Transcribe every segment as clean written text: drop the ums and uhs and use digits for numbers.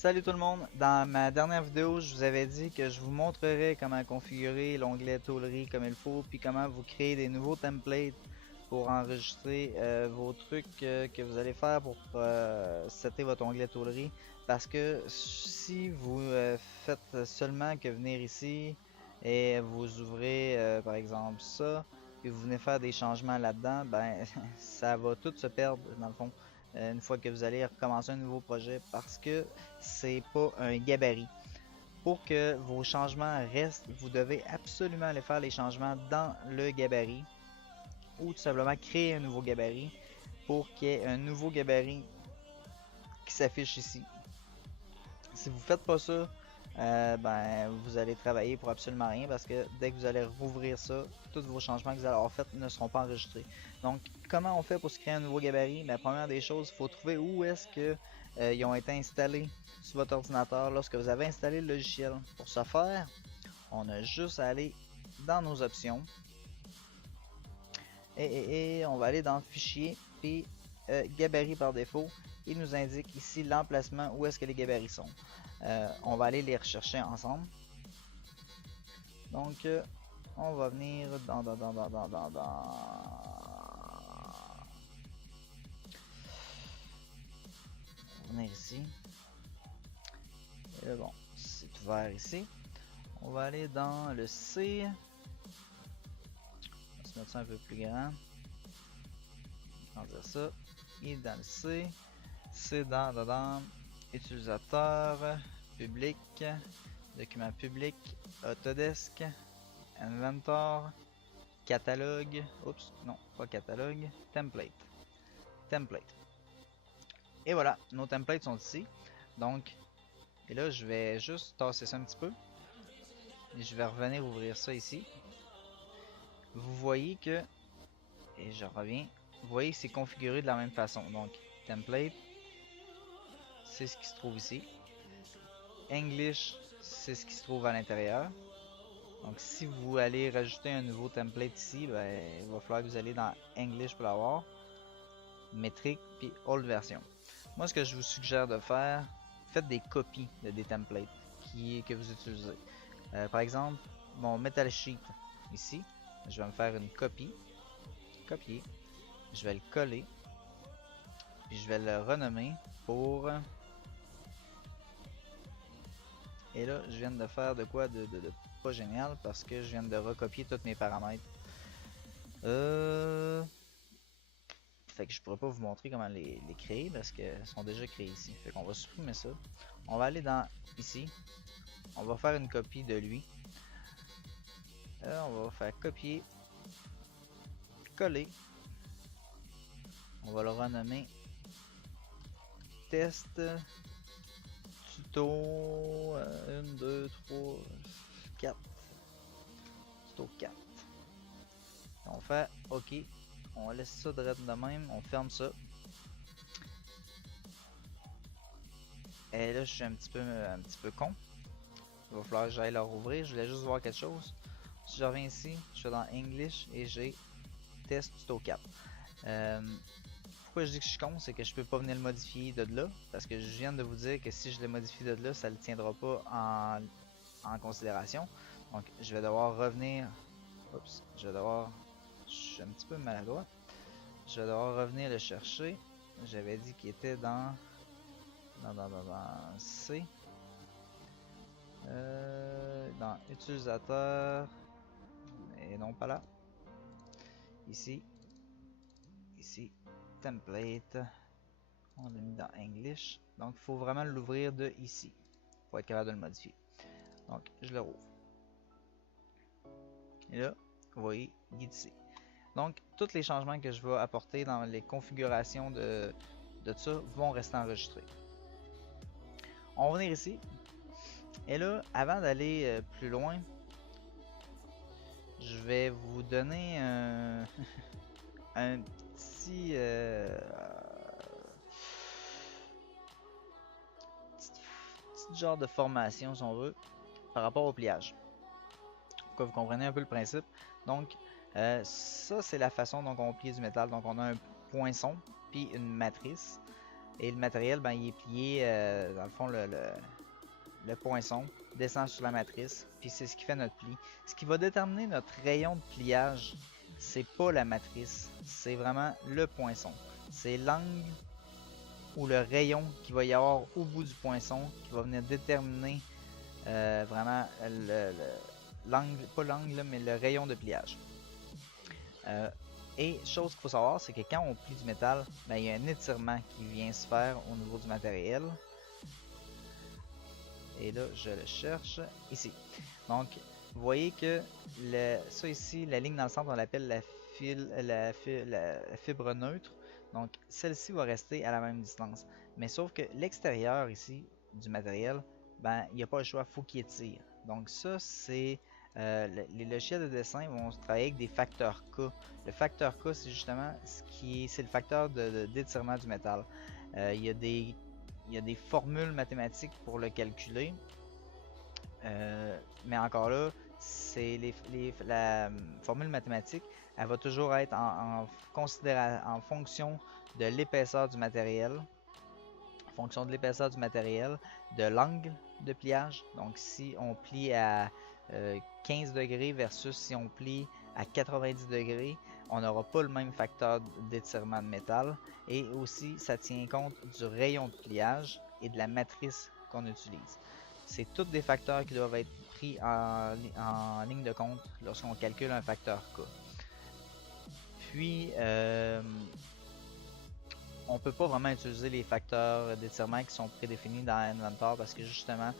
Salut tout le monde, dans ma dernière vidéo, je vous avais dit que je vous montrerai comment configurer l'onglet toolerie comme il faut, puis comment vous créer des nouveaux templates pour enregistrer vos trucs que vous allez faire pour setter votre onglet toolerie. Parce que si vous faites seulement que venir ici et vous ouvrez par exemple ça, puis vous venez faire des changements là-dedans, ben ça va tout se perdre dans le fond une fois que vous allez recommencer un nouveau projet parce que c'est pas un gabarit. Pour que vos changements restent, vous devez absolument aller faire les changements dans le gabarit ou tout simplement créer un nouveau gabarit pour qu'il y ait un nouveau gabarit qui s'affiche ici. Si vous faites pas ça, ben, vous allez travailler pour absolument rien parce que dès que vous allez rouvrir ça, tous vos changements que vous allez avoir faits ne seront pas enregistrés. Donc, comment on fait pour se créer un nouveau gabarit? La première des choses, il faut trouver où est-ce que ils ont été installés sur votre ordinateur lorsque vous avez installé le logiciel. Pour ce faire, on a juste à aller dans nos options et on va aller dans Fichier puis Gabarit par défaut. Il nous indique ici l'emplacement où est-ce que les gabarits sont. On va aller les rechercher ensemble. Donc, on va venir on va venir ici. Et là, bon, c'est ouvert ici. On va aller dans le C. On va se mettre ça un peu plus grand. On va dire ça. Et dans le C. C'est dans utilisateur, public, document public, Autodesk, Inventor, catalogue, oups, non, pas catalogue, template, template. Et voilà, nos templates sont ici. Donc, et là, je vais juste tasser ça un petit peu. Et je vais revenir ouvrir ça ici. Vous voyez que, et je reviens, vous voyez que c'est configuré de la même façon. Donc, template, c'est ce qui se trouve ici. English, c'est ce qui se trouve à l'intérieur. Donc, si vous allez rajouter un nouveau template ici, ben, il va falloir que vous allez dans English pour l'avoir. Métrique, puis Old Version. Moi, ce que je vous suggère de faire, faites des copies de des templates que vous utilisez. Par exemple, mon Metal Sheet ici, je vais me faire une copie, copier, je vais le coller, puis je vais le renommer pour... Et là, je viens de faire de quoi de pas génial parce que je viens de recopier tous mes paramètres. Fait que je pourrais pas vous montrer comment les créer parce qu'ils sont déjà créés ici. Fait qu'on va supprimer ça. On va aller dans ici. On va faire une copie de lui. On va faire copier, coller. On va le renommer test tuto 1, 2, 3, 4. Tuto 4. On fait OK. On laisse ça direct de même. On ferme ça. Et là, je suis un petit peu con. Il va falloir que j'aille leur ouvrir. Je voulais juste voir quelque chose. Si je reviens ici, je suis dans English et j'ai test tuto 4. Pourquoi je dis que je suis con, c'est que je peux pas venir le modifier de là, parce que je viens de vous dire que si je le modifie de là, ça ne le tiendra pas en considération. Donc je vais devoir revenir. Oups, je suis un petit peu maladroit. Je vais devoir revenir le chercher. J'avais dit qu'il était dans C. Dans utilisateur. Et non pas là. Ici. Ici. Template. On l'a mis dans English. Donc il faut vraiment l'ouvrir de ici pour être capable de le modifier. Donc je le rouvre. Et là, vous voyez, il est ici. Donc tous les changements que je vais apporter dans les configurations de ça vont rester enregistrés. On va venir ici. Et là, avant d'aller plus loin, je vais vous donner un petit petit genre de formation si on veut par rapport au pliage. Pour que vous compreniez un peu le principe. Donc ça c'est la façon dont on plie du métal. Donc on a un poinçon puis une matrice. Et le matériel, ben, il est plié, dans le fond, le poinçon descend sur la matrice, puis c'est ce qui fait notre pli. Ce qui va déterminer notre rayon de pliage, c'est pas la matrice, c'est vraiment le poinçon. C'est l'angle ou le rayon qu'il va y avoir au bout du poinçon qui va venir déterminer vraiment l'angle, pas l'angle, mais le rayon de pliage. Et chose qu'il faut savoir, c'est que quand on plie du métal, ben, il y a un étirement qui vient se faire au niveau du matériel. Et là, je le cherche ici. Donc, vous voyez que ça ici, la ligne dans le centre, on l'appelle la fibre neutre. Donc, celle-ci va rester à la même distance. Mais sauf que l'extérieur ici du matériel, ben, il n'y a pas le choix, il faut qu'il étire. Donc, ça, c'est les logiciels de dessin vont travailler avec des facteurs K. Le facteur K, c'est justement c'est le facteur d'étirement du métal. Il y a des formules mathématiques pour le calculer. Mais encore là, c'est la formule mathématique, elle va toujours être en fonction de l'épaisseur du matériel, en fonction de l'épaisseur du matériel, de l'angle de pliage. Donc si on plie à 15 degrés versus si on plie à 90 degrés, on n'aura pas le même facteur d'étirement de métal. Et aussi, ça tient compte du rayon de pliage et de la matrice qu'on utilise. C'est tous des facteurs qui doivent être pris en ligne de compte lorsqu'on calcule un facteur K. Puis, on ne peut pas vraiment utiliser les facteurs d'étirement qui sont prédéfinis dans Inventor parce que justement,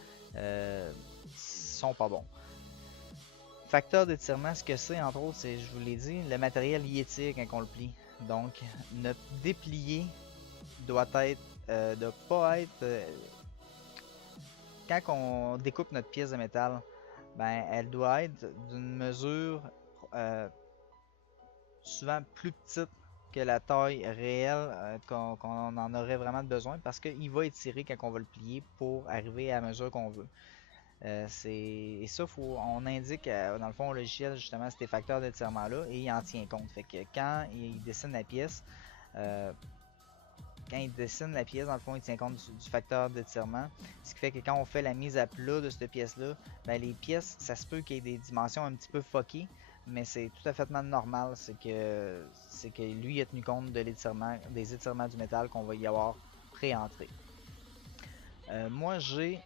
sont pas bons. Facteur d'étirement, ce que c'est entre autres, c'est, je vous l'ai dit, le matériel y étire quand on le plie. Donc, notre déplié doit être, de pas être, quand on découpe notre pièce de métal, ben, elle doit être d'une mesure souvent plus petite que la taille réelle qu'on en aurait vraiment besoin parce qu'il va étirer quand on va le plier pour arriver à la mesure qu'on veut. Et ça, on indique dans le fond au logiciel justement ces facteurs d'étirement-là et il en tient compte. Fait que quand il dessine la pièce, dans le fond, il tient compte du facteur d'étirement. Ce qui fait que quand on fait la mise à plat de cette pièce-là, ben, les pièces, ça se peut qu'il y ait des dimensions un petit peu fuckées, mais c'est tout à fait normal. C'est que lui, il a tenu compte de des étirements du métal qu'on va y avoir pré-entré. Moi, j'ai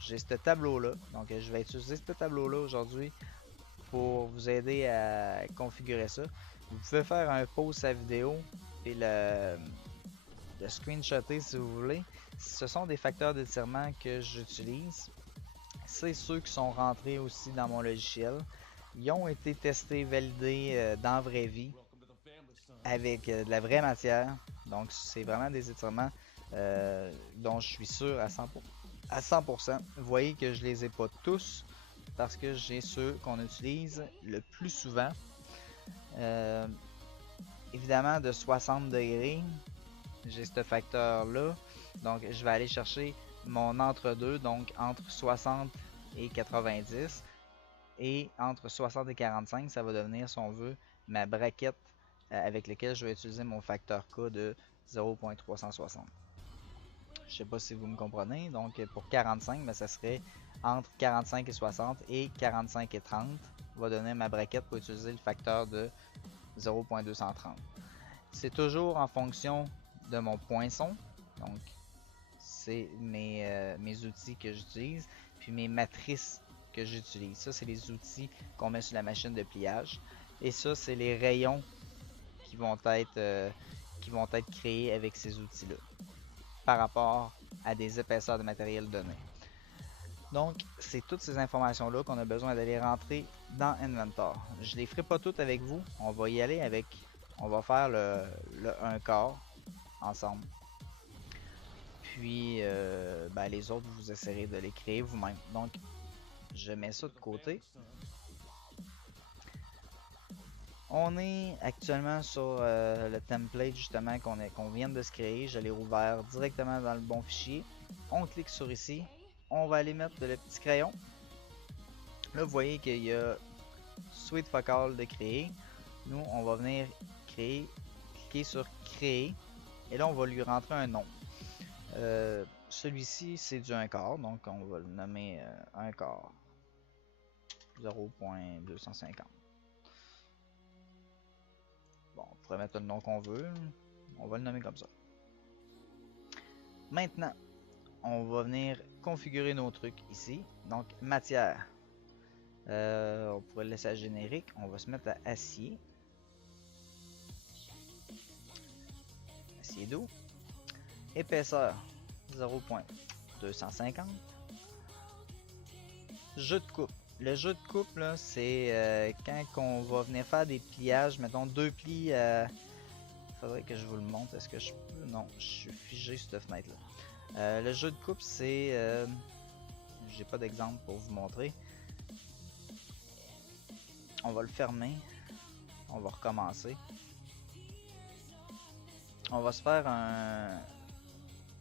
ce tableau-là. Donc, je vais utiliser ce tableau-là aujourd'hui pour vous aider à configurer ça. Vous pouvez faire un pause à vidéo et le screenshotter si vous voulez. Ce sont des facteurs d'étirement que j'utilise. C'est ceux qui sont rentrés aussi dans mon logiciel. Ils ont été testés, validés dans la vraie vie avec de la vraie matière. Donc, c'est vraiment des étirements dont je suis sûr à 100%. Vous voyez que je les ai pas tous parce que j'ai ceux qu'on utilise le plus souvent. Évidemment, de 60 degrés, j'ai ce facteur là. Donc, je vais aller chercher mon entre-deux, donc entre 60 et 90. Et entre 60 et 45, ça va devenir, si on veut, ma braquette avec laquelle je vais utiliser mon facteur K de 0.360. Je sais pas si vous me comprenez. Donc pour 45, ben, ça serait entre 45 et 60 et 45 et 30 va donner ma braquette pour utiliser le facteur de 0.230. C'est toujours en fonction de mon poinçon. Donc c'est mes outils que j'utilise. Puis mes matrices que j'utilise. Ça, c'est les outils qu'on met sur la machine de pliage. Et ça, c'est les rayons qui vont être créés avec ces outils-là par rapport à des épaisseurs de matériel données. Donc, c'est toutes ces informations-là qu'on a besoin d'aller rentrer dans Inventor. Je ne les ferai pas toutes avec vous. On va y aller avec... On va faire le 1 quart ensemble. Puis, ben, les autres, vous essayerez de les créer vous-même. Donc, je mets ça de côté. On est actuellement sur le template justement qu'on vient de se créer. Je l'ai ouvert directement dans le bon fichier. On clique sur ici. On va aller mettre le petit crayon. Là, vous voyez qu'il y a Suite focale de créer. Nous, on va venir créer. Cliquer sur créer. Et là, on va lui rentrer un nom. Celui-ci, c'est du 1 quart, donc on va le nommer 1 quart. 0.250. Bon, on pourrait mettre le nom qu'on veut. On va le nommer comme ça. Maintenant, on va venir configurer nos trucs ici. Donc, matière. On pourrait le laisser à générique. On va se mettre à acier. Acier doux. Épaisseur 0.250. Jeu de coupe. Le jeu de coupe, là, c'est quand on va venir faire des pliages. Mettons 2 plis. Faudrait que je vous le montre. Est-ce que je peux? Non, je suis figé sur cette fenêtre-là. Le jeu de coupe, c'est... j'ai pas d'exemple pour vous montrer. On va le fermer. On va recommencer. On va se faire un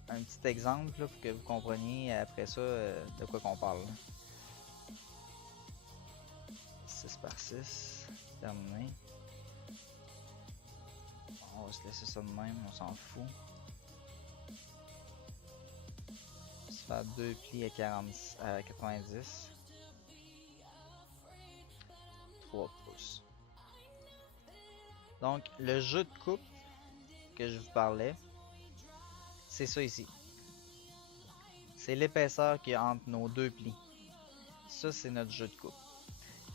petit exemple là, pour que vous compreniez après ça de quoi qu'on parle. 6 par 6. Terminé. On va se laisser ça de même, on s'en fout. On va se faire 2 plis à 90. 3 pouces. Donc, le jeu de coupe que je vous parlais, c'est ça ici. C'est l'épaisseur qu'il y a entre nos 2 plis. Ça, c'est notre jeu de coupe.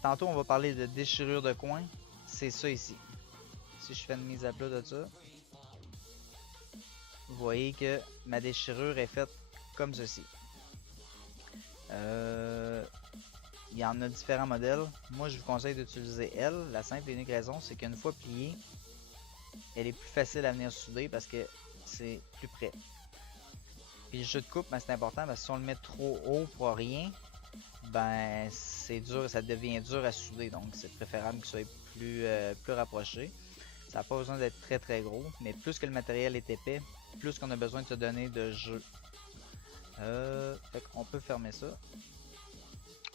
Tantôt, on va parler de déchirure de coin. C'est ça ici. Si je fais une mise à plat de ça, vous voyez que ma déchirure est faite comme ceci. Il y en a différents modèles. Moi, je vous conseille d'utiliser elle. La simple et unique raison, c'est qu'une fois pliée, elle est plus facile à venir souder parce que c'est plus près. Puis le jeu de coupe, ben, c'est important parce que si on le met trop haut pour rien, ben c'est dur, ça devient dur à souder. Donc c'est préférable qu'il soit plus rapproché. Ça n'a pas besoin d'être très très gros, mais plus que le matériel est épais, plus qu'on a besoin de se donner de jeu. Fait qu'on peut fermer ça.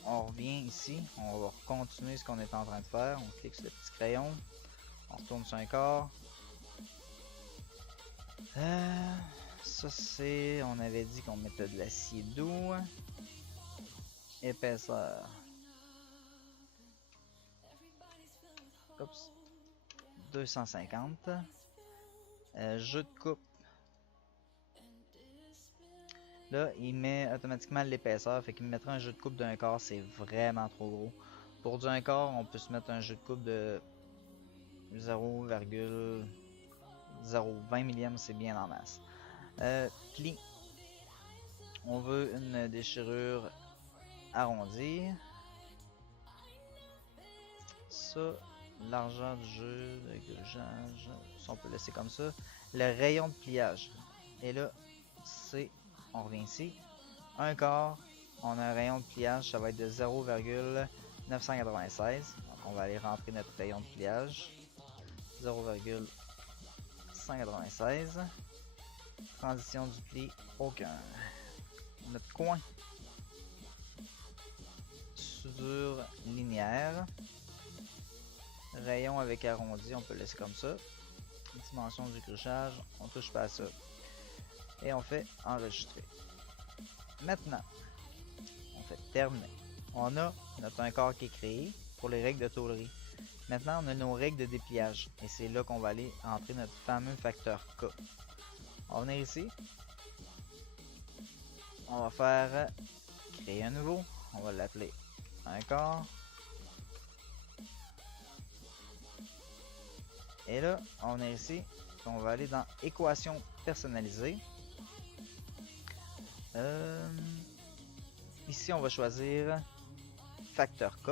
On revient ici, on va continuer ce qu'on est en train de faire. On clique sur le petit crayon, on retourne sur un corps. Ça c'est, on avait dit qu'on mettait de l'acier doux. Épaisseur. Oups. 250. Jeu de coupe. Là, il met automatiquement l'épaisseur, fait qu'il me mettra un jeu de coupe d'un quart, c'est vraiment trop gros. Pour du 1 quart, on peut se mettre un jeu de coupe de 0,020 millième, c'est bien en masse. Pli. On veut une déchirure arrondie. Ça, largeur du jeu, de grugeage, ça on peut laisser comme ça. Le rayon de pliage. Et là, c'est, on revient ici, 1 quart, on a un rayon de pliage, ça va être de 0,996. Donc on va aller rentrer notre rayon de pliage. 0,196. Transition du pli, aucun. Notre coin. Soudure linéaire. Rayon avec arrondi, on peut le laisser comme ça. Dimension du gruchage, on touche pas à ça. Et on fait enregistrer. Maintenant, on fait terminer. On a notre 1 quart qui est créé pour les règles de tôlerie. Maintenant, on a nos règles de dépliage. Et c'est là qu'on va aller entrer notre fameux facteur K. On va venir ici. On va faire créer un nouveau. On va l'appeler 1 quart. Et là, on est ici. On va aller dans équation personnalisée. Ici, on va choisir facteur K.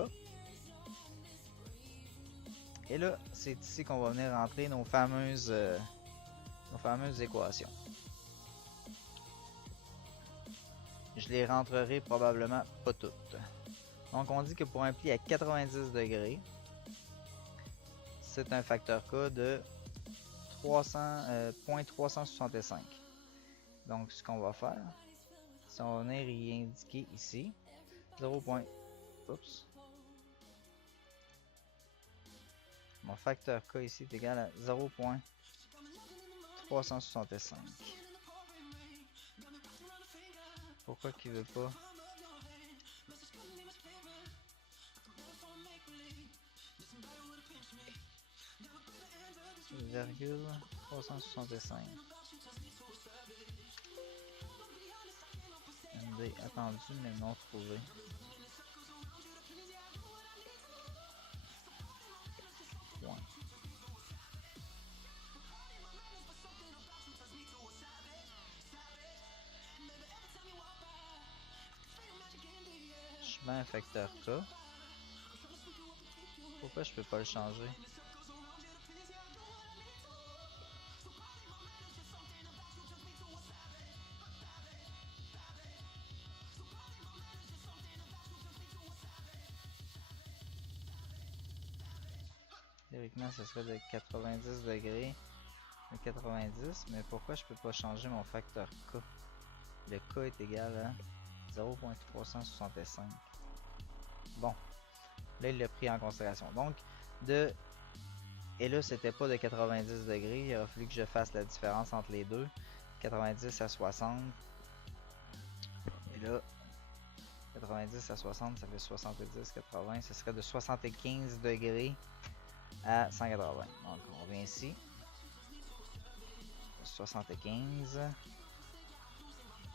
Et là, c'est ici qu'on va venir rentrer nos fameuses équations. Je les rentrerai probablement pas toutes. Donc, on dit que pour un pli à 90 degrés, c'est un facteur K de 0.365. Donc, ce qu'on va faire, c'est on va venir y indiquer ici 0. Oups. Mon facteur K ici est égal à 365. Pourquoi qu'il veut pas? Virgule 365. MD attendu mais non trouvé. Point. Je mets un facteur K. Pourquoi je peux pas le changer? Théoriquement, ce serait de 90 degrés. De 90, mais pourquoi je peux pas changer mon facteur K? Le K est égal à 0.365. Bon, là il l'a pris en considération. Donc, et là c'était pas de 90 degrés, il aurait fallu que je fasse la différence entre les deux. 90 à 60. Et là, 90 à 60, ça fait 70, 80. Ce serait de 75 degrés à 180. Donc, on revient ici. 75.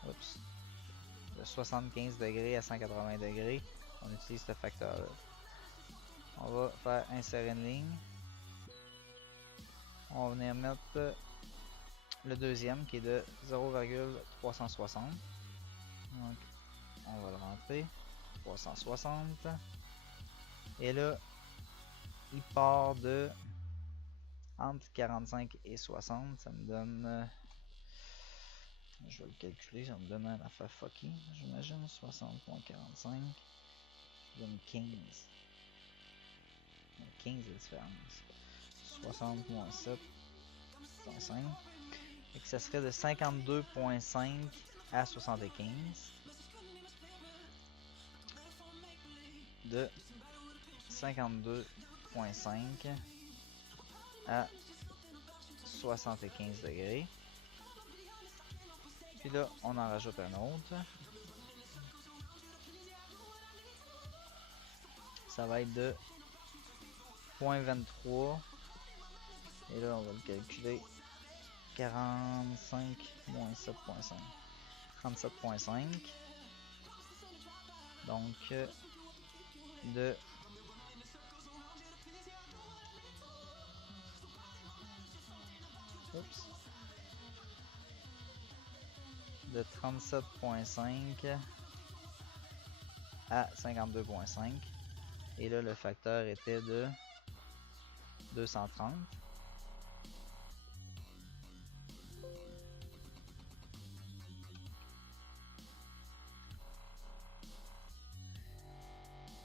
Oups. De 75 degrés à 180 degrés. On utilise ce facteur-là. On va faire insérer une ligne. On va venir mettre le deuxième qui est de 0,360. Donc, on va le rentrer. 360. Et là, il part de entre 45 et 60. Ça me donne... je vais le calculer, ça me donne un affaire fucky, j'imagine. 60.45. Ça donne 15. 15 de différence. 60 moins 7.5. Et que ça serait de 52.5 à 75. De 52.5 à 75 degrés. Puis là, on en rajoute un autre. Ça va être de 0.23. Et là, on va le calculer. 45 moins 7.5. 37.5. Donc, de de 37.5 à 52.5. Et là, le facteur était de 230.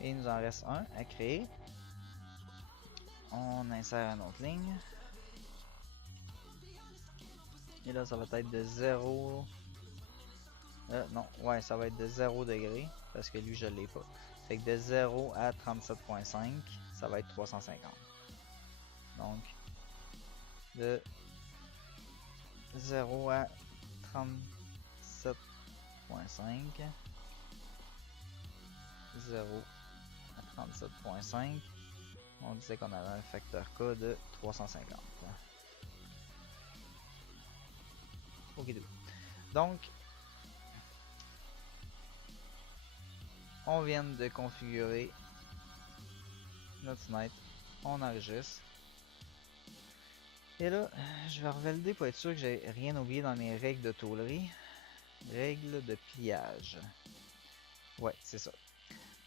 Et il nous en reste un à créer. On insère une autre ligne. Et là, ça va être de 0... non, ouais, ça va être de 0 degré. Parce que lui, je l'ai pas. Fait que de 0 à 37.5, ça va être 350. Donc, de 0 à 37.5, 0 à 37.5, on disait qu'on avait un facteur K de 350. Ok, donc, on vient de configurer notre fenêtre, on enregistre. Et là, je vais revalider pour être sûr que j'ai rien oublié dans mes règles de tôlerie. Règles de pliage. Ouais, c'est ça.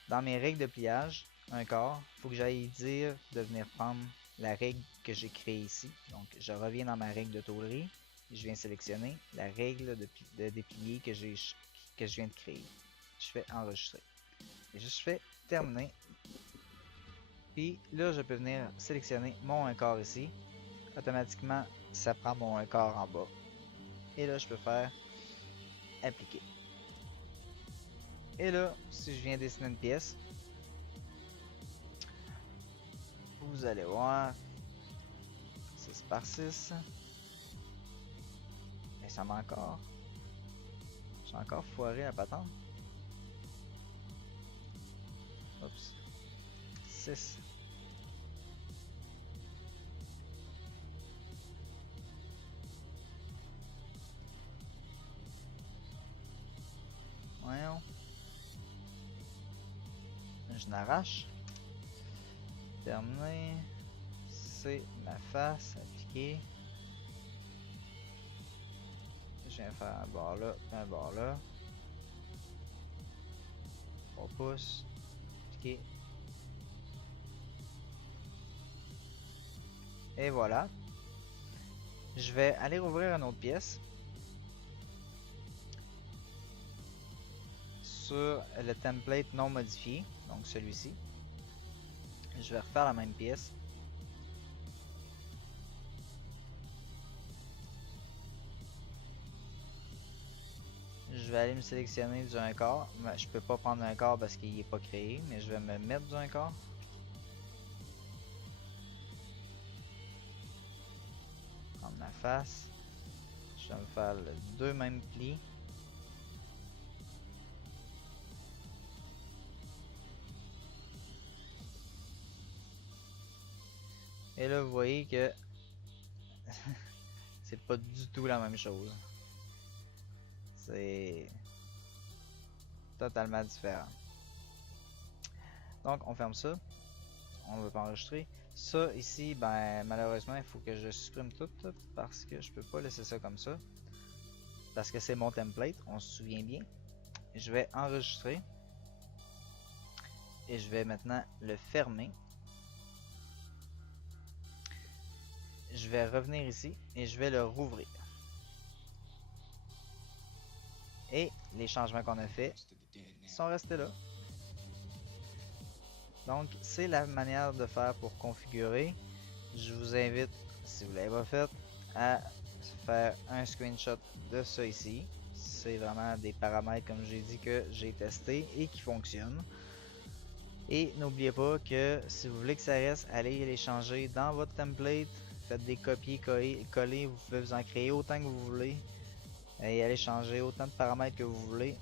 Dans mes règles de pliage, un quart, il faut que j'aille dire de venir prendre la règle que j'ai créée ici. Donc, je reviens dans ma règle de tôlerie. Je viens sélectionner la règle de déplier que je viens de créer. Je fais enregistrer. Et je fais terminer. Puis là, je peux venir sélectionner mon 1 quart ici. Automatiquement, ça prend mon 1 quart en bas. Et là, je peux faire appliquer. Et là, si je viens dessiner une pièce, vous allez voir 6 par 6. ça m'a encore... J'ai encore foiré la patente. Oups. 6. Voyons. Je n'arrache. Terminé. C'est ma face. Appliquer. Je viens faire un bord là, un bord là. 3 pouces. Appliquer. Et voilà. Je vais aller ouvrir une autre pièce. Sur le template non modifié, donc celui-ci. Je vais refaire la même pièce. Je vais aller me sélectionner du 1/4. Je peux pas prendre un quart parce qu'il n'est pas créé, mais je vais me mettre du 1/4. Prendre ma face. Je vais me faire les deux mêmes plis. Et là, vous voyez que c'est pas du tout la même chose. C'est totalement différent. Donc, on ferme ça. On ne veut pas enregistrer. Ça, ici, ben, malheureusement, il faut que je supprime tout parce que je peux pas laisser ça comme ça. Parce que c'est mon template, on se souvient bien. Je vais enregistrer. Et je vais maintenant le fermer. Je vais revenir ici et je vais le rouvrir. Et les changements qu'on a fait sont restés là. Donc, c'est la manière de faire pour configurer. Je vous invite, si vous ne l'avez pas fait, à faire un screenshot de ça ici. C'est vraiment des paramètres, comme j'ai dit, que j'ai testé et qui fonctionnent. Et n'oubliez pas que si vous voulez que ça reste, allez les changer dans votre template. Faites des copier-coller, vous pouvez vous en créer autant que vous voulez. Et allez changer autant de paramètres que vous voulez.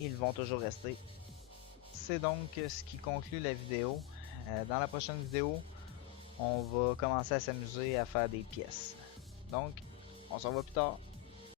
Ils vont toujours rester. C'est donc ce qui conclut la vidéo. Dans la prochaine vidéo, on va commencer à s'amuser à faire des pièces. Donc, on se revoit plus tard.